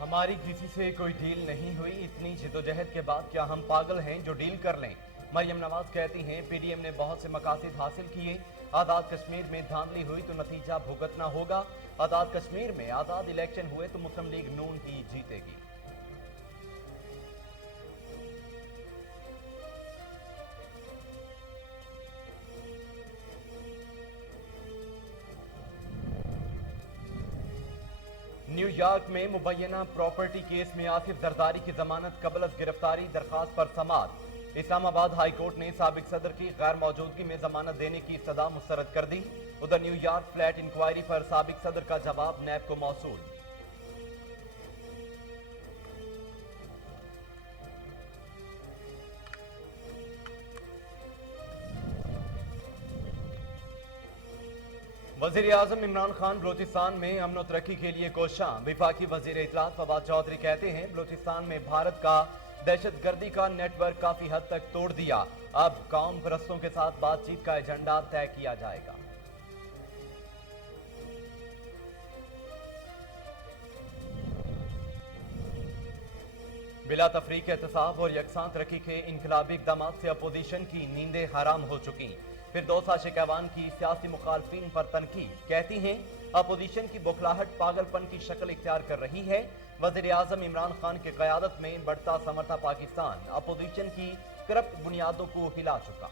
ہماری کسی سے کوئی ڈیل نہیں ہوئی، اتنی جدوجہد کے بعد کیا ہم پاگل ہیں جو ڈیل کر لیں؟ مریم نواز کہتی ہیں پی ڈی ایم نے بہت سے مقاصد حاصل کیے، آزاد کشمیر میں دھاندلی ہوئی تو نتیجہ بھگتنا ہوگا، آزاد کشمیر میں آزاد الیکشن ہوئے تو مسلم لیگ نون ہی جیتے گی۔ نیو یارک میں مبینہ پراپرٹی کیس میں آصف زرداری کی ضمانت قبل از گرفتاری درخواست پر سماعت۔ اسلام آباد ہائی کورٹ نے سابق صدر کی غیر موجودگی میں ضمانت دینے کی استدعا مسترد کر دی۔ ادھر نیو یارک فلیٹ انکوائری پر سابق صدر کا جواب نیب کو موصول۔ وزیر اعظم عمران خان بلوچستان میں امن و ترقی کے لیے کوشاں۔ وفاقی وزیر اطلاعات فواد چودھری کہتے ہیں بلوچستان میں بھارت کا دہشت گردی کا نیٹ ورک کافی حد تک توڑ دیا، اب قوم پرستوں کے ساتھ بات چیت کا ایجنڈا طے کیا جائے گا۔ بلا تفریق احتساب اور یکساں ترقی کے انقلابی اقدامات سے اپوزیشن کی نیندیں حرام ہو چکی۔ فردوسہ شکیوان کی سیاسی مخالفین پر تنقید، کہتی ہیں اپوزیشن کی بوکھلاہٹ پاگل پن کی شکل اختیار کر رہی ہے۔ وزیر اعظم عمران خان کی قیادت میں بڑھتا سمرتھا پاکستان اپوزیشن کی کرپٹ بنیادوں کو ہلا چکا۔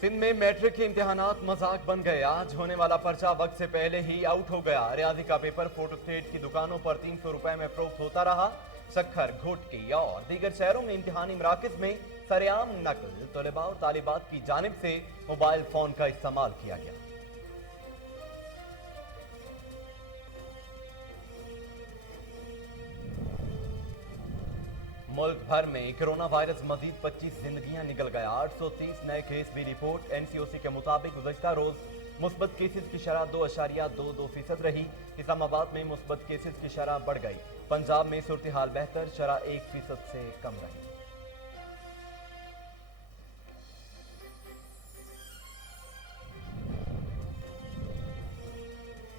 سندھ میں میٹرک کے امتحانات مذاق بن گئے، آج ہونے والا پرچہ وقت سے پہلے ہی آؤٹ ہو گیا۔ ریاضی کا پیپر فوٹو اسٹیٹ کی دکانوں پر 300 روپے میں فروخت ہوتا رہا۔ سکھر، گھوٹکی اور دیگر شہروں میں امتحانی مراکز میں سرعام نقل، طلباء اور طالبات کی جانب سے موبائل فون کا استعمال کیا گیا۔ ملک بھر میں کرونا وائرس مزید 25 زندگیاں نگل گیا، 830 نئے کیس بھی رپورٹ۔ این سی او سی کے مطابق گزشتہ روز مثبت کیسز کی شرح 2.22% رہی۔ اسلام آباد میں مثبت کیسز کی شرح بڑھ گئی، پنجاب میں صورتحال بہتر، شرح 1% سے کم رہی۔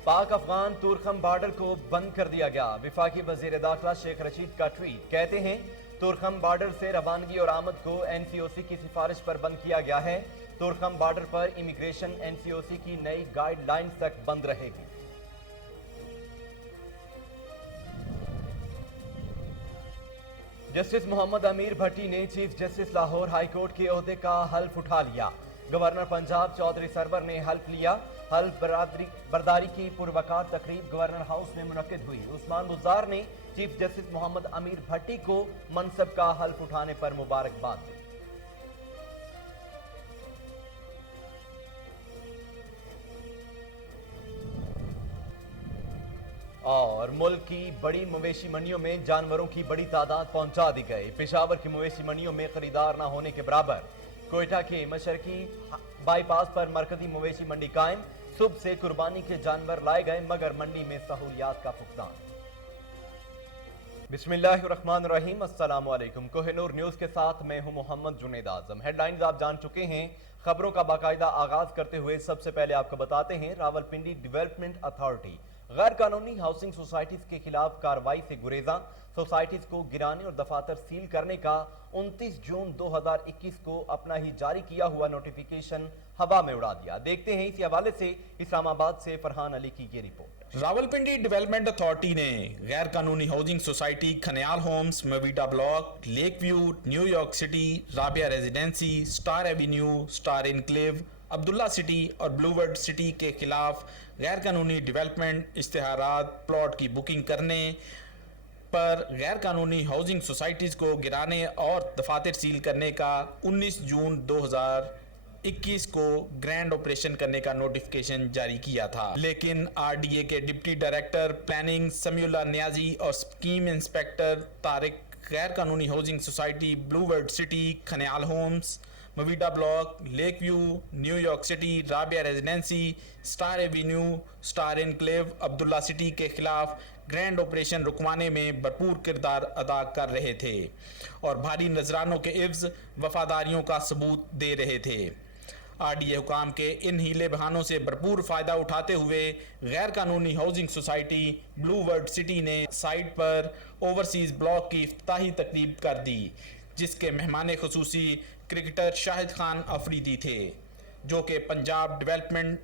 پاک افغان تورخم بارڈر کو بند کر دیا گیا، وفاقی وزیر داخلہ شیخ رشید کا ٹویٹ، کہتے ہیں تورخم بارڈر سے روانگی اور آمد کو این سی او سی کی سفارش پر بند کیا گیا ہے۔ تورخم بارڈر پر امیگریشن این سی او سی کی نئی گائیڈ لائنز تک بند رہے گی۔ جسٹس محمد امیر بھٹی نے chief justice Lahore high court کے عہدے کا حلف اٹھا لیا۔ گورنر پنجاب چودھری سرور نے حلف لیا۔ حلف برداری کی پروقار تقریب گورنر ہاؤس میں منعقد ہوئی۔ عثمان بزار نے چیف جسٹس محمد امیر بھٹی کو منصب کا حلف اٹھانے پر مبارکباد دی۔ اور ملک کی بڑی مویشی منڈیوں میں جانوروں کی بڑی تعداد پہنچا دی گئی، پشاور کی مویشی منڈیوں میں خریدار نہ ہونے کے برابر۔ کوئٹہ کے مشرقی بائی پاس پر مرکزی مویشی منڈی قائم، صبح سے قربانی کے جانور لائے گئے مگر منڈی میں سہولیات کا فقدان۔ بسم اللہ الرحمن الرحیم، السلام علیکم۔ کوہ نور نیوز کے ساتھ میں ہوں محمد جنید اعظم۔ ہیڈ لائنز آپ جان چکے ہیں، خبروں کا باقاعدہ آغاز کرتے ہوئے سب سے پہلے آپ کو بتاتے ہیں راولپنڈی ڈیولپمنٹ اتھارٹی غیر قانونی ہاؤسنگ سوسائٹیز کے خلاف کارروائی سے گریزاں، سوسائٹیز کو گرانے اور دفاتر سیل کرنے کا 29 جون 2021 کو اپنا ہی جاری کیا ہوا نوٹیفیکیشن ہوا میں اڑا دیا۔ دیکھتے ہیں اسی حوالے سے اسلام آباد سے فرحان علی کی یہ رپورٹ۔ راولپنڈی ڈیولپمنٹ اتھارٹی نے غیر قانونی ہاؤسنگ سوسائٹی کھنیال ہومز، مویٹا block, lake view, New York city, Rabia residency, star avenue, star enclave, Abdullah city اور بلو ورڈ سٹی کے خلاف غیر قانونی ڈیولپمنٹ اشتہارات پلاٹ کی بکنگ کرنے پر غیر قانونی ہاؤسنگ سوسائٹیز کو گرانے اور دفاتر سیل کرنے کا 19 جون 2021 کو گرینڈ آپریشن کرنے کا نوٹیفیکیشن جاری کیا تھا، لیکن آر ڈی اے کے deputy director planning Samiullah Niazi اور اسکیم انسپیکٹر طارق غیر قانونی housing society blue world city, Khanial homes, مویٹا block, lake view, New York city, Rabia residency, star avenue, star enclave, Abdullah city کے خلاف ग्रैंड ऑपरेशन रुकवाने में भरपूर किरदार अदा कर रहे थे और भारी नजरानों के इव्ज वफादारियों का सबूत दे रहे थे। आरडीए हुकाम के इन हीले बहानों से भरपूर फायदा उठाते हुए गैर कानूनी housing society blue world city ने साइट पर ओवरसीज ब्लॉक की इफ्तिताही तकरीब कर दी, जिसके मेहमान खुसूसी क्रिकेटर शाहिद खान अफरीदी थे, जो कि Punjab development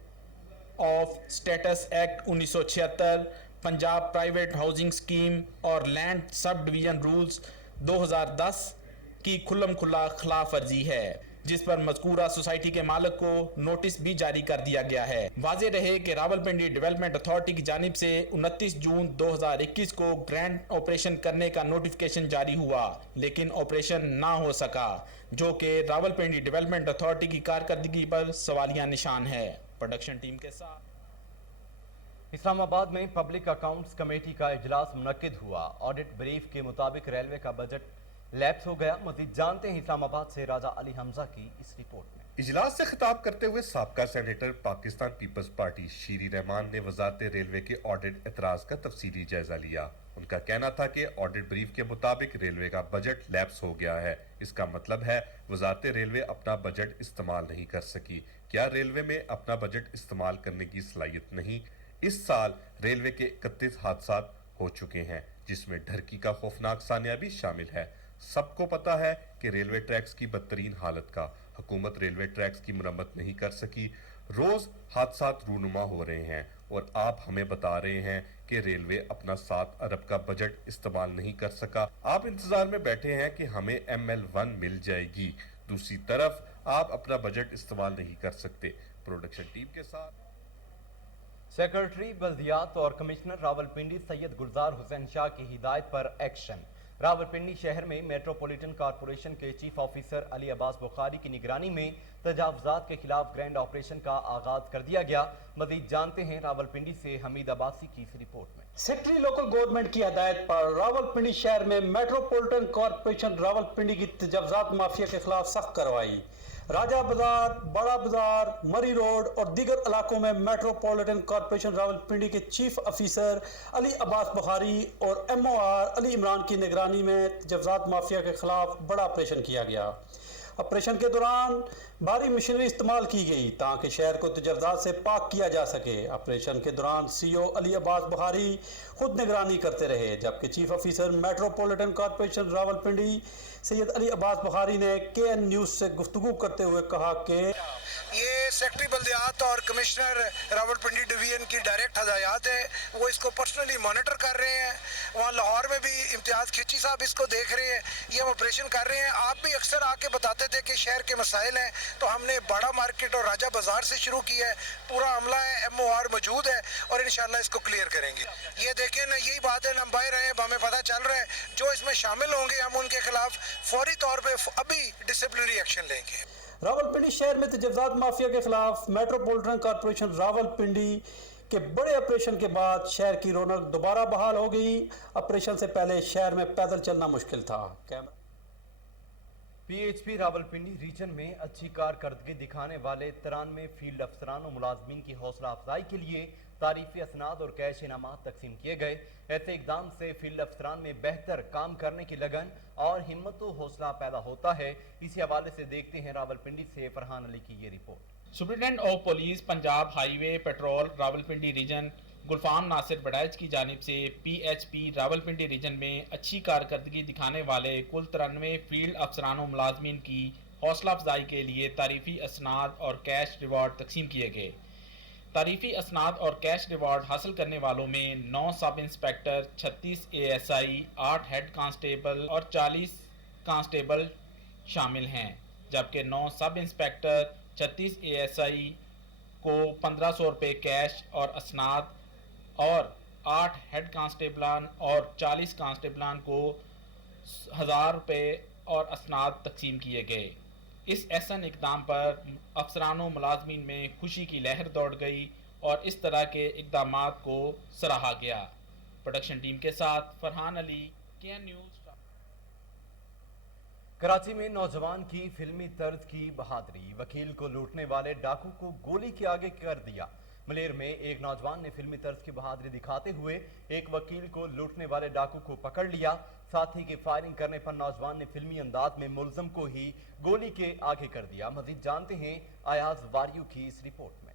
of status act 1976, Punjab private housing scheme और लैंड सब डिवीजन रूल्स 2010 की खुल्लम खुल्ला खिलाफ वर्जी है, जिस पर मज़कूरा सोसाइटी के मालिक को नोटिस भी जारी कर दिया गया है। वाज़ेह रहे कि रावलपिंडी डेवलपमेंट अथॉरिटी की जानिब से 29 जून 2021 को ग्रैंड ऑपरेशन करने का नोटिफिकेशन जारी हुआ, लेकिन ऑपरेशन ना हो सका, जो कि रावलपिंडी डेवलपमेंट अथॉरिटी की कारकर्दगी पर सवालिया निशान है। प्रोडक्शन टीम के साथ इस्लामाबाद में पब्लिक अकाउंट्स कमेटी का इजलास मुनक्किद हुआ। ऑडिट ब्रीफ के मुताबिक रेलवे का बजट लैप्स हो गया। मजीद जानते हैं इस्लामाबाद से राजा अली हमजा की इस रिपोर्ट में। इजलास से खिताब करते हुए साबका सेनेटर पाकिस्तान पीपल्स पार्टी शीरी रहमान ने वजारत रेलवे के ऑडिट एतराज का तफसीली जायजा लिया। उनका कहना था कि ऑडिट ब्रीफ के मुताबिक रेलवे का बजट लैप्स हो गया है। इसका मतलब है वजारत रेलवे अपना बजट इस्तेमाल नहीं कर सकी। क्या रेलवे में अपना बजट इस्तेमाल करने की सलाहियत नहीं? इस साल रेलवे के 31 हादसा हो चुके हैं, जिसमें ढरकी का खौफनाक सानिया भी शामिल है। सबको पता है कि रेलवे ट्रैक्स की बदतरीन हालत का हुकूमत रेलवे ट्रैक्स की मरम्मत नहीं कर सकी। रोज हादसा रूनुमा हो रहे हैं और आप हमें बता रहे हैं कि रेलवे अपना 7 अरब का बजट इस्तेमाल नहीं कर सका। आप इंतजार में बैठे हैं कि हमें ML1 मिल जाएगी, दूसरी तरफ आप अपना बजट इस्तेमाल नहीं कर सकते। प्रोडक्शन टीम के साथ सेक्रेटरी बल्दियात और कमिश्नर रावलपिंडी सैयद गुलजार हुसैन शाह की हिदायत पर एक्शन। रावलपिंडी शहर में मेट्रोपॉलिटन कॉरपोरेशन के चीफ ऑफिसर अली अब्बास बुखारी की निगरानी में तजावुजात के खिलाफ ग्रैंड ऑपरेशन का आगाज कर दिया गया। मजीद जानते हैं रावलपिंडी से हमीद अब्बासी की इस रिपोर्ट में। सेक्रेटरी लोकल गवर्नमेंट की हदायत पर रावलपिंडी शहर में मेट्रोपॉलिटन कॉरपोरेशन रावलपिंडी की तजावुजात माफिया के खिलाफ सख्त कार्रवाई। राजा बाजार, बड़ा बाजार, मरी रोड और दीगर इलाकों में मेट्रोपॉलिटन कॉरपोरेशन रावलपिंडी के चीफ ऑफिसर अली अब्बास बुखारी और MOR अली इमरान की निगरानी में तजावुजात माफिया के खिलाफ बड़ा ऑपरेशन किया गया। ऑपरेशन के दौरान भारी मशीनरी इस्तेमाल की गई ताकि शहर को तजावुजात से पाक किया जा सके। ऑपरेशन के दौरान CO अली अब्बास बुखारी खुद निगरानी करते रहे, जबकि chief officer metropolitan corporation Rawalpindi Syed Ali Abbas Bukhari ने KN न्यूज़ से गुफ्तगू करते हुए कहा कि ये सेक्रेटरी बल्दियात और कमिश्नर रावलपिंडी डिवीजन की डायरेक्ट हदायत है। वो इसको पर्सनली मॉनिटर कर रहे हैं। वहाँ लाहौर में भी इम्तियाज़ खिची साहब इसको देख रहे हैं। ये हम ऑपरेशन कर रहे हैं। आप भी अक्सर आके बताते थे कि शहर के मसाइल हैं, तो हमने बड़ा मार्केट और राजा बाजार से शुरू किया है। पूरा अमला है, MOR मौजूद है और इंशाल्लाह इसको क्लियर करेंगे। ये देखें ना, यही बात है, हम बाहर रहे हैं, हमें पता चल रहा है जो इसमें शामिल होंगे हम उनके खिलाफ फौरी तौर पर अभी डिसिप्लिनरी एक्शन लेंगे। रावलपिंडी शहर में तजावुजात माफिया के खिलाफ मेट्रोपॉलिटन कॉरपोरेशन रावलपिंडी के बड़े ऑपरेशन के बाद शहर की रौनक दोबारा बहाल हो गई। ऑपरेशन से पहले शहर में पैदल चलना मुश्किल था। PHP रावलपिंडी रीजन में अच्छी कारकर्दगी दिखाने वाले 93 फील्ड अफसरान और मुलाजमीन की हौसला अफजाई के लिए तारीफी असनाद और कैश इनामात तकसीम किए गए। ऐसे इकदाम से फील्ड अफसरान में बेहतर काम करने की लगन और हिम्मत व हौसला पैदा होता है। इसी हवाले से देखते हैं रावलपिंडी से फरहान अली की ये report. Superintendent of police Punjab highway patrol Rawalpindi region Gulfam Nasir Baraich की जानिब से PHP रावलपिंडी रीजन में अच्छी कारकर्दगी दिखाने वाले कुल 93 फील्ड अफसरान और मुलाजमीन की हौसला अफजाई के लिए तारीफी असनाद और कैश रिवार्ड तकसीम किए गए। तारीफी असनाद और कैश रिवार्ड हासिल करने वालों में 9 sub inspector, 36 ASI, 8 head constable और 40 कांस्टेबल शामिल हैं, जबकि 9 सब इंस्पेक्टर, 36 ASI को 1500 रुपये कैश और असनाद और 8 हेड कांस्टेबलान और 40 कांस्टेबलान को 1000 रुपये और असनाद तकसीम किए गए। इस एहसन इकदाम पर अफसरानों मुलाजमीन में खुशी की लहर दौड़ गई और इस तरह के इकदामात को सराहा गया। प्रोडक्शन टीम के साथ फरहान अली, KN न्यूज़। कराची में नौजवान की फिल्मी तर्ज की बहादुरी, वकील को लूटने वाले डाकू को गोली के आगे कर दिया। मलेर में एक नौजवान ने फिल्मी तर्ज की बहादुरी दिखाते हुए एक वकील को लूटने वाले डाकू को पकड़ लिया। साथी की फायरिंग करने पर नौजवान ने फिल्मी अंदाज में मुलजिम को ही गोली के आगे कर दिया। मजीद जानते हैं अयाज वारियू की इस रिपोर्ट में।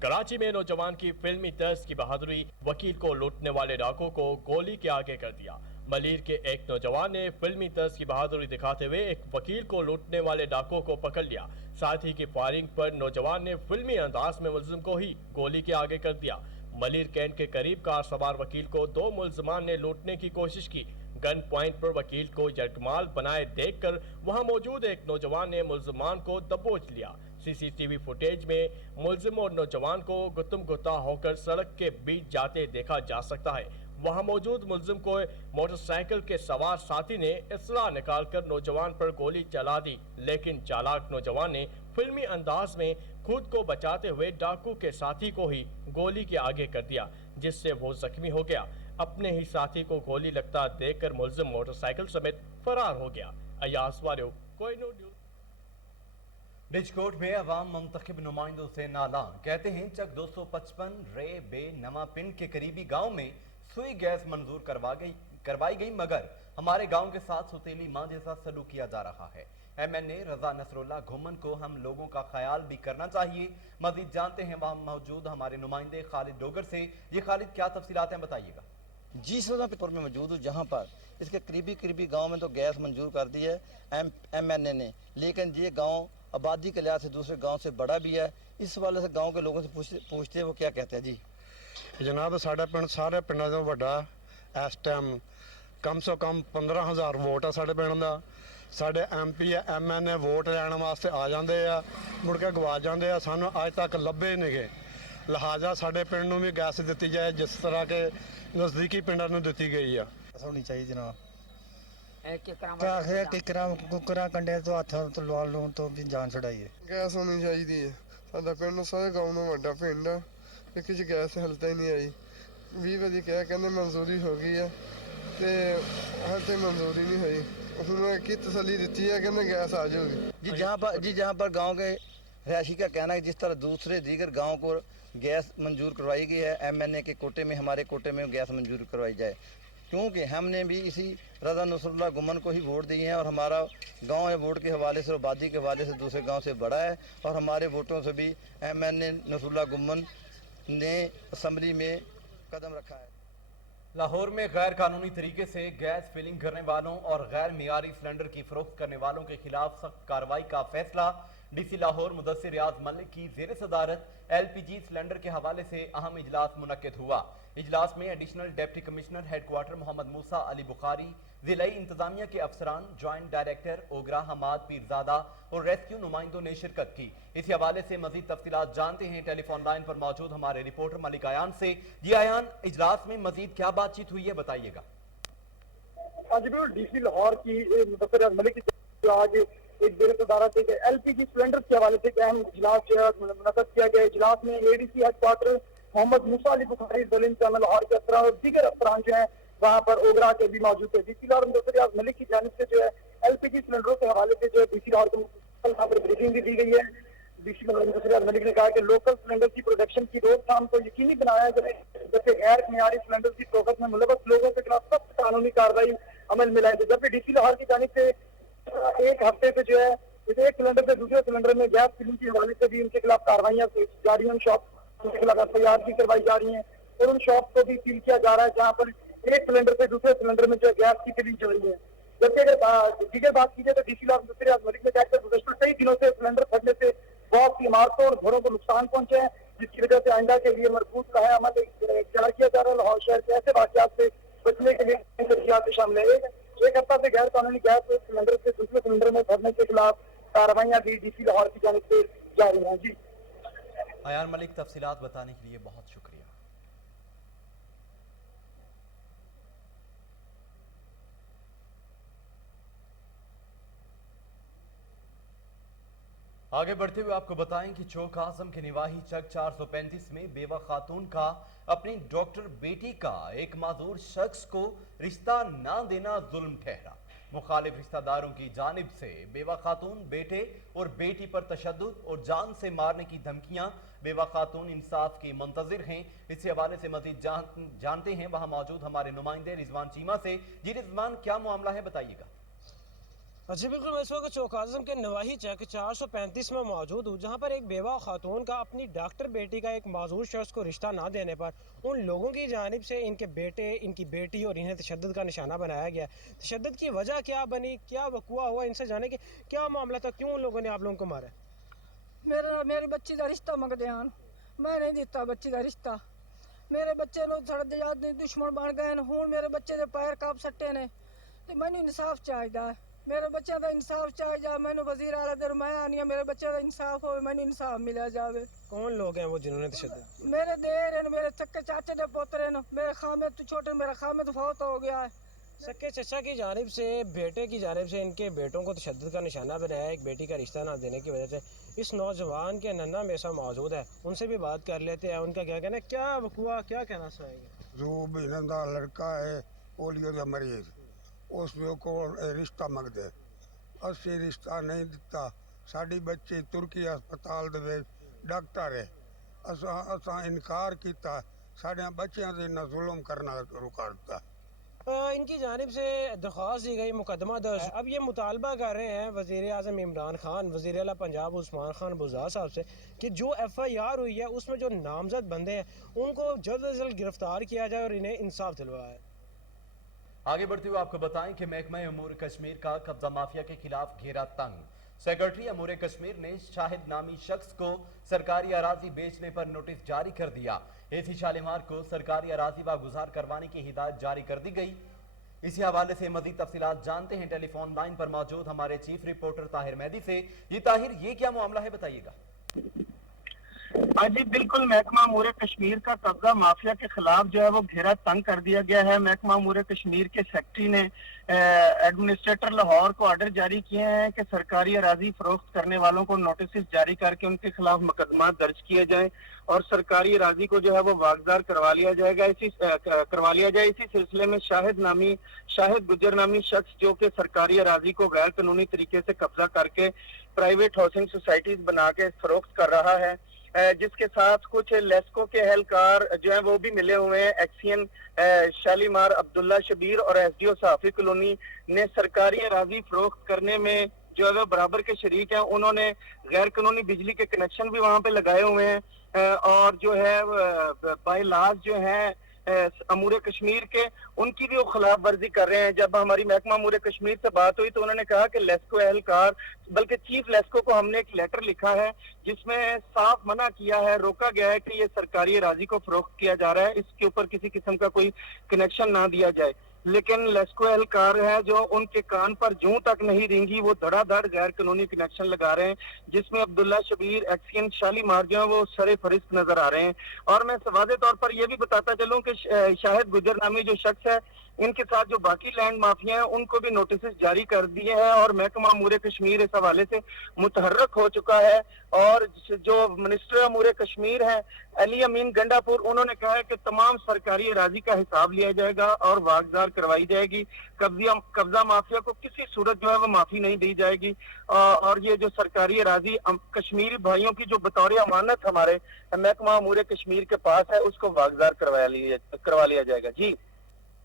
कराची में नौजवान की फिल्मी तर्ज की बहादुरी, वकील को लूटने वाले डाकू को गोली के आगे कर दिया। मलीर के एक नौजवान ने फिल्मी तर्ज की बहादुरी दिखाते हुए एक वकील को लूटने वाले डाकू को पकड़ लिया। साथी की फायरिंग पर नौजवान ने फिल्मी अंदाज में मुलजिम को ही गोली के आगे कर दिया। मलीर कैंट के करीब कार सवार वकील को दो मुलजमान ने लूटने की कोशिश की। गन पॉइंट पर वकील को यरगमाल बनाए देखकर वहां मौजूद एक नौजवान ने मुलजमान को दबोच लिया। सीसीटीवी फुटेज में मुलजिम और नौजवान को गुत्तम गुत्ता होकर सड़क के बीच जाते देखा जा सकता है। वहां मौजूद मुलजिम को मोटरसाइकिल के सवार साथी ने इसरा निकालकर नौजवान पर गोली चला दी, लेकिन चालाक नौजवान ने फिल्मी अंदाज में खुद को बचाते हुए डाकू के साथी को ही गोली के आगे कर दिया, जिससे वो जख्मी हो गया। अपने ही साथी को गोली लगता देखकर मुलजिम मोटरसाइकिल समेत फरार हो गया। अयाज वारियो, कोहिनूर न्यूज़। डिजकोट में अवाम मुंतखब नुमाइंदों से नालान, कहते हैं चक 255 रे बे नवा पिंड के करीबी गांव में सुई गैस मंजूर करवाई गई, मगर हमारे गांव के साथ सुतीली मां जैसा सलूक किया जा रहा है। MNA रजा नसरुल्लाह घुमन को हम लोगों का ख्याल भी करना चाहिए। मजीद जानते हैं वहां मौजूद हमारे नुमाइंदे खालिद डोगर से। ये खालिद, क्या तफसीलात हैं, बताइएगा। जी इस पेपर में मौजूद हूँ, जहाँ पर इसके करीबी गांव में तो गैस मंजूर कर दी है MNA ने, लेकिन ये गांव आबादी के लिहाज से दूसरे गांव से बड़ा भी है। इस वाले से गांव के लोगों से पूछते हैं वो क्या कहते हैं। जी जनाब, साढ़े पिंड सारे पिंडों ਤੋਂ ਵੱਡਾ इस टाइम कम से कम 15,000 वोट है साढ़े पिंड का। साढ़े MP MNA वोट लैण वास्ते आ जाते हैं, मुड़ के गवा जाते हैं, सानू अज तक लभे नहीं गए। लिहाजा साढ़े पिंड नूं भी गैस दी जाए जिस तरह के नज़दीकी पिंडों नूं दी गई है। होनी चाहिए जनाब। कुकरा कंडे तो हाथों तो लवा लून तो भी जान छड़ाइए। गैस होनी चाहिए है। साडा पिंड सारे गाँव में वड्डा पिंड है, लेकिन गैस हल तक नहीं आई। 20 बजे कहा कहते मंजूरी हो गई है, तो हल तक मंजूरी नहीं हुई। उन्होंने की तसली दी है, कहते गैस आ जाएगी। जहाँ पर गाँव के रहायशी का कहना है जिस तरह दूसरे दीगर गाँव को गैस मंजूर करवाई गई है, MNA के कोटे में हमारे कोटे में गैस मंजूर करवाई जाए, क्योंकि हमने भी इसी रजा नसरुल्लाह गुमन को ही वोट दिए हैं और हमारा गांव है वोट के हवाले से और आबादी के हवाले से दूसरे गांव से बड़ा है और हमारे वोटों से भी MNA नसरुल्लाह गुमन ने असम्बली में कदम रखा है। लाहौर में गैर कानूनी तरीके से गैस फिलिंग करने वालों और गैर मियारी सिलेंडर की फरोख्त करने वालों के खिलाफ सख्त कार्रवाई का फैसला DC लाहौर मुदस्सिर रियाज मलिक की ज़ेर सदारत LPG सिलेंडर के हवाले से अहम इजलास मुनक्किद हुआ। इजलास में additional deputy commissioner headquarter Mohammad Musa Ali Bukhari, जिलाई इंतजामिया के अफसरान, joint director OGRA Hammad Pirzada और रेस्क्यू नुमाइंदों ने शिरकत की। इसी हवाले से मजीद तफसीलात जानते हैं टेलीफोन लाइन पर मौजूद हमारे रिपोर्टर मलिक आयान से। जी आयान, इजलास में मजीद क्या बातचीत हुई है, बताइएगा। आज DC लाहौर की मुदस्सिर रियाज मलिक की आज एक ज़ेर सदारत LPG सिलेंडर के हवाले से अहम इजलास जो है मुनक़्क़द किया गया। इजलास में ADC हेडक्वार्टर मोहम्मद मूसा अली बुखारी, ज़लील चैनल लाहौर के अफसरान और दीगर अफसरान जो हैं वहाँ पर ओगरा के भी मौजूद थे। DC लाहौर मुदस्सिर रियाज मलिक की जानिब से जो है LPG सिलेंडरों के हवाले से जो है DC लाहौर को यहाँ पर ब्रीफिंग भी दी गई है। DC मुदस्सिर रियाज मलिक ने कहा कि लोकल सिलेंडर की प्रोडक्शन की रोकथाम को यकीनी बनाया जाए, जैसे गैर मियारी सिलेंडर की फरोख्त में मुलव्वस लोगों के खिलाफ सख्त कानूनी कार्रवाई अमल में लाई जाए। जबकि DC लाहौर की जानिब से एक हफ्ते से जो है एक सिलेंडर से दूसरे सिलेंडर में गैस फिलिंग के हवाले से भी उनके खिलाफ कार्रवाइयां जारी हैं। शॉप उनके खिलाफ FIR भी करवाई जा रही हैं और उन शॉप को भी सील किया जा रहा है जहां पर एक सिलेंडर से दूसरे सिलेंडर में जो है गैस की फिलिंग चल रही है। जबकि अगर दीगर बात की जाए तो DC लाहौर मुदस्सिर रियाज मलिक ने कहा कि गुज़श्ता कई दिनों से सिलेंडर फटने से बहुत सी इमारतों और घरों को नुकसान पहुंचे हैं, जिसकी वजह से आइंदा के लिए मजबूत कहा अमल इख्तियार किया जा रहा है। लाहौर शहर के ऐसे वाक़यात से बचने के लिए एहतियात शामिल है। एक हफ्ता से गैर कानूनी गैस सिलेंडर से दूसरे सिलेंडर में भरने के खिलाफ कार्रवाइयां भी DC लाहौर की जानिब से जारी हैं। जी आयान मलिक, तफसीलात बताने के लिए बहुत शुक्रिया। आगे बढ़ते हुए आपको बताएं कि चौक आजम के निवाही चक 435 में बेवा खातून का अपनी डॉक्टर बेटी का एक माजूर शख्स को रिश्ता ना देना जुल्म ठहरा। मुखालिफ रिश्तेदारों की जानिब से बेवा खातून, बेटे और बेटी पर तशद्दुद और जान से मारने की धमकियां। बेवा खातून इंसाफ की मुंतजिर हैं। इसी हवाले से मजीद जानते हैं वहां मौजूद हमारे नुमाइंदे रिजवान चीमा से। जी रिजवान, क्या मामला है, बताइएगा। जी बिल्कुल, मैं इस वक्त चौक आज़म के नवाही चौक 435 में मौजूद हूँ, जहाँ पर एक बेवा खातून का अपनी डॉक्टर बेटी का एक माजूर शख्स को रिश्ता ना देने पर उन लोगों की जानिब से इनके बेटे, इनकी बेटी और इन्हें तशद्दुद का निशाना बनाया गया। तशद्दुद की वजह क्या बनी, क्या वक़ुआ हुआ, इनसे जाने कि क्या मामला था, क्यों उन लोगों ने आप लोगों को मारा? मेरी बच्ची का रिश्ता मंगते हैं, मैं नहीं दिता बच्ची का रिश्ता। मेरे बच्चे सड़क दुश्मन बन गए हूँ, मेरे बच्चे के पैर काप सट्टे ने, तो मैंने इंसाफ चाहिए। मेरे बच्चे का इंसाफ चाहिए। मैंने वजीर आला दर मैं आनी है, मेरे बच्चे का इंसाफ हो, मैंने इंसाफ मिला जावे। कौन लोग हैं वो जिन्होंने तशद्दुद? मेरे देर हैं, मेरे चक्के चाचे के पोतरे हैं, मेरे खामिद तो छोटे, मेरा खामिद फौत हो गया है। सक्के चचा की जानिब से, बेटे की जानिब से इनके बेटों को तशद्दुद का निशाना बनाया, एक बेटी का रिश्ता ना देने की वजह से। इस नौजवान के नन्ना मेसा मौजूद है, उनसे भी बात कर लेते हैं। उनका क्या कहना है, क्या वक़ुआ, क्या कहना चाहिए? जो बिनंदा लड़का है पोलियो का मरीज, उसमें को रिश्ता मंगते, असी रिश्ता नहीं दिता। साड़ी बच्ची तुर्की अस्पताल दे डॉक्टर है, असा इनकार किया, साढ़े बच्चों से इन्ना जुल्म करना शुरू कर दिता। इनकी जानिब से दरख्वास्त दी गई, मुकदमा दर्ज। अब ये मुतालबा कर रहे हैं वज़ीर आज़म इमरान खान, वज़ीर आला पंजाब उस्मान खान बुज़दार साहब से कि जो FIR हुई है उसमें जो नामजद बंदे हैं उनको जल्द अज जल्द गिरफ्तार किया जाए और इन्हें इंसाफ दिलवाया। आगे बढ़ते हुए आपको बताएं कि महकमा अमूर कश्मीर का कब्जा माफिया के खिलाफ घेरा तंग। सेक्रेटरी अमूर कश्मीर ने शाहिद नामी शख्स को सरकारी अराजी बेचने पर नोटिस जारी कर दिया। AC शालीमार को सरकारी अराजी वागुजार करवाने की हिदायत जारी कर दी गई। इसी हवाले से मजीद तफसीलात जानते हैं टेलीफोन लाइन पर मौजूद हमारे चीफ रिपोर्टर ताहिर मेहदी से। ये ताहिर, ये क्या मामला है, बताइएगा। जी बिल्कुल, महकमा अमूर कश्मीर का कब्जा माफिया के खिलाफ जो है वो घेरा तंग कर दिया गया है। महकमा अमूर कश्मीर के सेक्रेटरी ने एडमिनिस्ट्रेटर लाहौर को ऑर्डर जारी किए हैं कि सरकारी अराजी फरोख्त करने वालों को नोटिस जारी करके उनके खिलाफ मुकदमा दर्ज किए जाएं और सरकारी अराजी को जो है वो वागदार करवा लिया जाए। इसी सिलसिले में शाहिद गुज्जर नामी शख्स जो कि सरकारी अराजी को गैर कानूनी तरीके से कब्जा करके प्राइवेट हाउसिंग सोसाइटीज बना के फरोख्त कर रहा है, जिसके साथ कुछ लेस्को के एहलकार जो है वो भी मिले हुए हैं। एक्सियन शालीमार अब्दुल्ला शबीर और SDO साफी कॉलोनी ने सरकारी अराजी फरोख्त करने में जो है वो बराबर के शरीक हैं। उन्होंने गैर कानूनी बिजली के कनेक्शन भी वहां पे लगाए हुए हैं और जो है बाय लॉज जो है अमूर कश्मीर के, उनकी भी वो खिलाफ वर्जी कर रहे हैं। जब हमारी महकमा अमूर कश्मीर से बात हुई तो उन्होंने कहा कि लेस्को एहलकार, बल्कि चीफ लेस्को को हमने एक लेटर लिखा है जिसमें साफ मना किया है, रोका गया है कि ये सरकारी अराजी को फरोख्त किया जा रहा है, इसके ऊपर किसी किस्म का कोई कनेक्शन ना दिया जाए। लेकिन लेस्को एहलकार है जो उनके कान पर जूं तक नहीं रेंगी, वो धड़ाधड़ गैर कानूनी कनेक्शन लगा रहे हैं, जिसमें अब्दुल्ला शबीर, एक्सियन शालीमार जो है वो सरे फरिश्त नजर आ रहे हैं। और मैं वाज़े तौर पर यह भी बताता चलूं कि शाहिद गुज्जर नामी जो शख्स है, इनके साथ जो बाकी लैंड माफिया हैं उनको भी नोटिस जारी कर दिए हैं और महकमा अमूर कश्मीर इस हवाले से मुतहर्रक हो चुका है। और जो मिनिस्टर अमूर कश्मीर है अली अमीन गंडापुर, उन्होंने कहा है कि तमाम सरकारी अराजी का हिसाब लिया जाएगा और वागदार करवाई जाएगी। कब्जा माफिया को किसी सूरत जो है वो माफी नहीं दी जाएगी और ये जो सरकारी अराजी कश्मीरी भाइयों की जो बतौर अमानत हमारे महकमा अमूर कश्मीर के पास है, उसको वागदार करवा लिया जाएगा। जी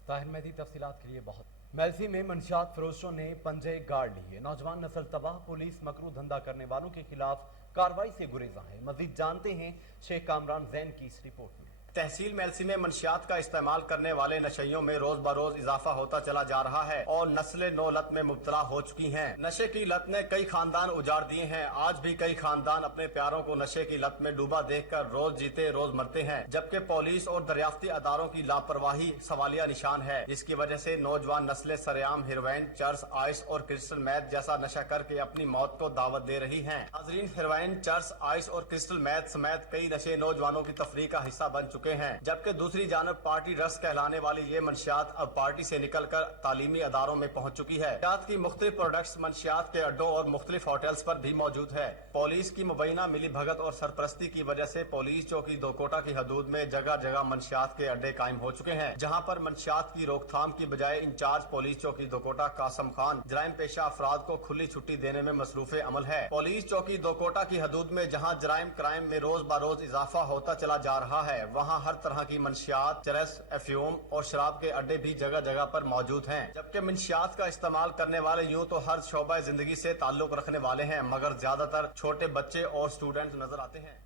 ताहिर मेहदी, तफसीलात के लिए बहुत। मेलसी में मंशियात फरोशों ने पंजे गाड़ लिए, नौजवान नस्ल तबाह, पुलिस मकरू धंधा करने वालों के खिलाफ कार्रवाई से गुरेजा है। मजीद जानते हैं शेख कामरान जैन की इस रिपोर्ट में। तहसील मेलसी में मंशियात का इस्तेमाल करने वाले नशेइयों में रोज बरोज इजाफा होता चला जा रहा है और नस्लें नो लत में मुब्तला हो चुकी हैं। नशे की लत ने कई खानदान उजाड़ दिए हैं। आज भी कई खानदान अपने प्यारों को नशे की लत में डूबा देखकर रोज जीते रोज मरते हैं, जबकि पुलिस और दरियाफ्ती अदारों की लापरवाही सवालिया निशान है, जिसकी वजह से नौजवान नस्लें सरेआम हेरोइन, चर्स, आइस और क्रिस्टल मैथ जैसा नशा करके अपनी मौत को दावत दे रही हैं। नाज़रीन, हेरोइन, चर्स, आइस और क्रिस्टल मैथ समेत कई नशे नौजवानों की तफरीह का हिस्सा बन चुके चुके हैं, जबकि दूसरी जानब पार्टी रस कहलाने वाली ये मंशियात अब पार्टी से निकल कर तालीमी अदारों में पहुंच चुकी है। मंशियात की मुख्तलिफ प्रोडक्ट्स मंशियात के अड्डों और मुख्तलिफ होटल्स पर भी मौजूद है। पुलिस की मुबैना मिली भगत और सरपरस्ती की वजह से पुलिस चौकी दोकोटा की हदूद में जगह जगह मंशियात के अड्डे कायम हो चुके हैं, जहाँ पर मंशियात की रोकथाम की बजाय इंचार्ज पुलिस चौकी दोकोटा कासम खान जराइम पेशा अफराद को खुली छुट्टी देने में मसरूफ अमल है। पुलिस चौकी दोकोटा की हदूद में जहाँ जराइम क्राइम में रोज बरोज इजाफा होता चला जा रहा है, वहाँ हर तरह की मंशियात, चरस, अफ्यूम और शराब के अड्डे भी जगह जगह पर मौजूद हैं। जबकि मंशियात का इस्तेमाल करने वाले यूं तो हर शोबा जिंदगी से ताल्लुक रखने वाले हैं, मगर ज्यादातर छोटे बच्चे और स्टूडेंट नजर आते हैं।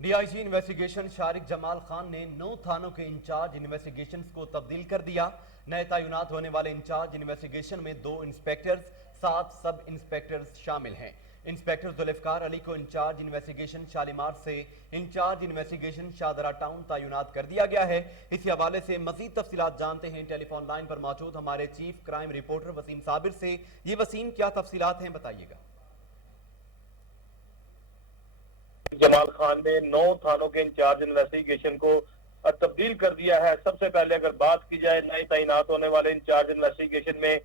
डीआईजी इन्वेस्टिगेशन शारिक जमाल खान ने 9 थानों के इंचार्ज इन्वेस्टिगेशंस को तब्दील कर दिया। नए तैनात होने वाले इंचार्ज इन्वेस्टिगेशन में 2 इंस्पेक्टर्स, 7 सब इंस्पेक्टर्स शामिल हैं। इंस्पेक्टर जुल्फकार अली को इंचार्ज इन्वेस्टिगेशन शालीमार से इंचार्ज इन्वेस्टिगेशन शाहदरा टाउन तैनात कर दिया गया है। इसी हवाले से मजीद तफसीलात जानते हैं टेलीफोन लाइन पर मौजूद हमारे chief crime reporter Wasim Sabir से। ये वसीम, क्या तफसीलात हैं, बताइएगा। जमाल खान ने 9 थानों के इंचार्ज इन्वेस्टिगेशन को तब्दील कर दिया है। सबसे पहले अगर बात की जाए नए तैनात होने वाले इंचार्ज इन्वेस्टिगेशन में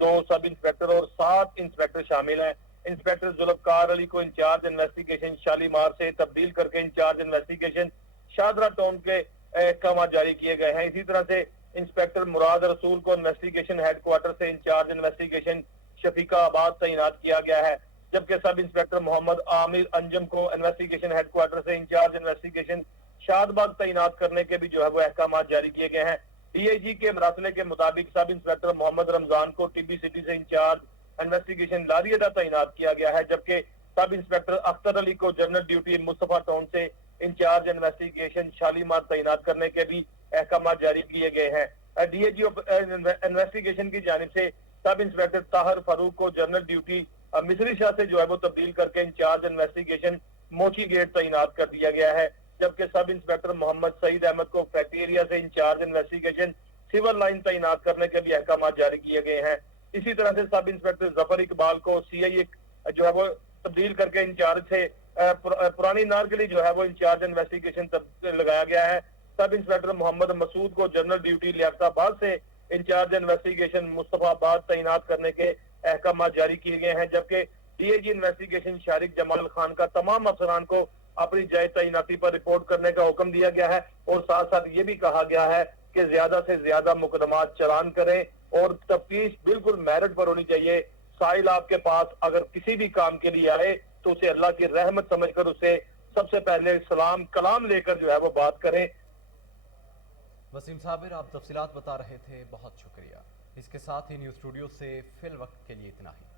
2 सब इंस्पेक्टर और 7 इंस्पेक्टर शामिल हैं। इंस्पेक्टर जुल्फकार अली को इंचार्ज इन्वेस्टिगेशन शालीमार से तब्दील करके इंचार्ज इन्वेस्टिगेशन शाहदरा टाउन के अहकाम जारी किए गए हैं। इसी तरह से इंस्पेक्टर मुराद रसूल को इन्वेस्टिगेशन हेडक्वार्टर से इंचार्ज इन्वेस्टिगेशन शफीकाबाद तैनात किया गया है, जबकि सब इंस्पेक्टर मोहम्मद आमिर अंजम को इन्वेस्टिगेशन हेडक्वार्टर से इंचार्ज इन्वेस्टिगेशन शादबाग तैनात करने के भी जो है वो अहकाम जारी किए गए हैं। डीआईजी के मरासले के मुताबिक सब इंस्पेक्टर मोहम्मद रमजान को टीबी सिटी से इंचार्ज इन्वेस्टिगेशन लारियडा तैनात किया गया है, जबकि सब इंस्पेक्टर अख्तर अली को जनरल ड्यूटी मुस्तफा टाउन से इंचार्ज इन्वेस्टिगेशन शालीमार तैनात करने के भी अहकाम जारी किए गए हैं। डीआईजी इन्वेस्टिगेशन की जानिब से सब इंस्पेक्टर ताहर फारूक को जनरल ड्यूटी मिसरी शाह से जो है वो तब्दील करके इंचार्ज इन्वेस्टिगेशन मोची गेट तैनात कर दिया गया है, जबकि सब इंस्पेक्टर मोहम्मद सईद अहमद को फैक्ट्री एरिया से इंचार्ज इन्वेस्टिगेशन सिविल लाइन तैनात करने के भी अहकाम जारी किए गए हैं। इसी तरह से सब इंस्पेक्टर जफर इकबाल को सीआई जो है वो तब्दील करके इंचार्ज से पुरानी नार के लिए जो है वो इंचार्ज इन्वेस्टिगेशन लगाया गया है। सब इंस्पेक्टर मोहम्मद मसूद को जनरल ड्यूटी लियाकताबाद से इंचार्ज इन्वेस्टिगेशन मुस्तफाबाद तैनात करने के अहकाम जारी किए गए हैं, जबकि डीआईजी इन्वेस्टिगेशन शारिक जमाल खान का तमाम अफसरान को अपनी जायज तैनाती पर रिपोर्ट करने का हुक्म दिया गया है और साथ साथ ये भी कहा गया है कि ज्यादा से ज्यादा मुकदमात चालान करें और तफ्तीश बिल्कुल मेरिट पर होनी चाहिए। साहिल आपके पास अगर किसी भी काम के लिए आए तो उसे अल्लाह की रहमत समझकर उसे सबसे पहले सलाम कलाम लेकर जो है वो बात करें। वसीम साबिर, आप तफसीलात बता रहे थे, बहुत शुक्रिया। इसके साथ ही न्यूज़ स्टूडियो से फिल वक्त के लिए इतना ही।